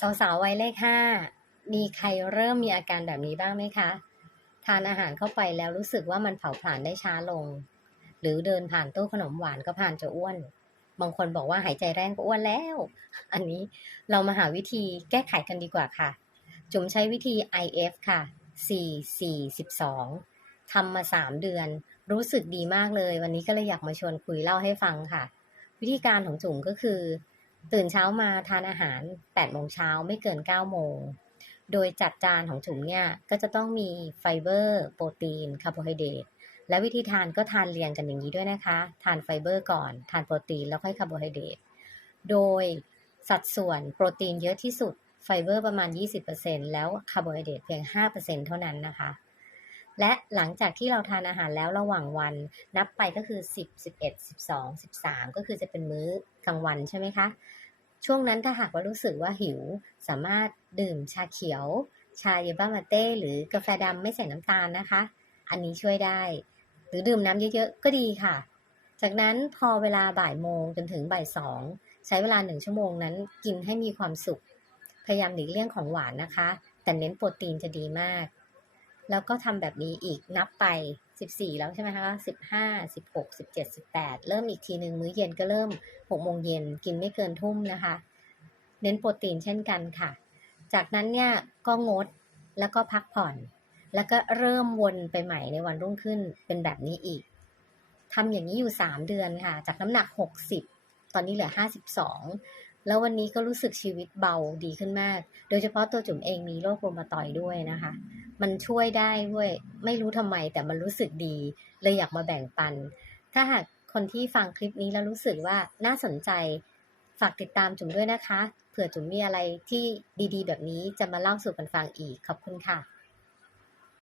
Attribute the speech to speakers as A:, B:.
A: สาวๆวัยเลขห้ามีใครเริ่มมีอาการแบบนี้บ้างไหมคะ ทานอาหารเข้าไปแล้วรู้สึกว่ามันเผาผลาญได้ช้าลง หรือเดินผ่านตู้ขนมหวานก็ผ่านจะอ้วน บางคนบอกว่าหายใจแรงก็อ้วนแล้ว อันนี้เรามาหาวิธีแก้ไขกันดีกว่าค่ะ จุ๋มใช้วิธี IF ค่ะ 4 4 12ทำมา 3 เดือน รู้สึกดีมากเลย วันนี้ก็เลยอยากมาชวนคุยเล่าให้ฟังค่ะ วิธีการของจุ๋มก็คือ ตื่นเช้ามาทานอาหาร8โมงเช้าไม่เกิน9โมง โดยจัดจานของจุ๋มเนี่ย ก็จะต้องมีไฟเบอร์ โปรตีน คาร์โบไฮเดรต และวิธีทานก็ทานเรียงกันอย่างนี้ด้วยนะคะ ทานไฟเบอร์ก่อน ทานโปรตีน แล้วค่อยคาร์โบไฮเดรต โดยสัดส่วนโปรตีนเยอะที่สุด ไฟเบอร์ประมาณ 20%แล้วคาร์โบไฮเดรตเพียง 5%เท่านั้นนะคะ และหลังจากที่เราทานอาหารแล้วระหว่างวัน นับไปก็คือ 10 11 12 13 ก็คือจะเป็นมื้อกลางวันใช่ไหมคะ ช่วงนั้นถ้าหากว่ารู้สึกว่าหิว สามารถดื่มชาเขียว ชาเยบ้ามาเต้หรือกาแฟดำไม่ใส่น้ำตาลนะคะ อันนี้ช่วยได้ หรือดื่มน้ำเยอะๆ ก็ดีค่ะ จากนั้นพอเวลาบ่ายโมงจนถึงบ่ายสองใช้เวลาหนึ่งชั่วโมงนั้นกินให้มีความสุข พยายามหลีกเลี่ยงของหวานนะคะ แต่เน้นโปรตีนจะดีมาก แล้วก็ทำแบบนี้อีกนับไป 14 แล้วใช่ไหมคะ15 16 17 18 เริ่มอีกทีหนึ่งมื้อเย็นก็เริ่ม6โมงเย็นกินไม่เกินทุ่มนะคะ เน้นโปรตีนเช่นกันค่ะ จากนั้นเนี่ยก็งดแล้วก็พักผ่อน แล้วก็เริ่มวนไปใหม่ในวันรุ่งขึ้นเป็นแบบนี้อีกทำอย่างนี้อยู่ 3 เดือนค่ะ จากน้ำหนัก 60 ตอนนี้เหลือ 52 แล้ววันนี้ก็รู้สึกชีวิตเบาดีขึ้นมาก โดยเฉพาะตัวจุ๋มเองมีโรคโรมาตอยด์ด้วยนะคะ มันช่วยได้ด้วยไม่รู้ทำไมแต่มันรู้สึกดี เลยอยากมาแบ่งปัน ถ้าหากคนที่ฟังคลิปนี้แล้วรู้สึกว่าน่าสนใจ ฝากติดตามจุ๋มด้วยนะคะ เผื่อจุ๋มมีอะไรที่ดีๆ แบบนี้จะมาเล่าสู่กันฟังอีก ขอบคุณค่ะ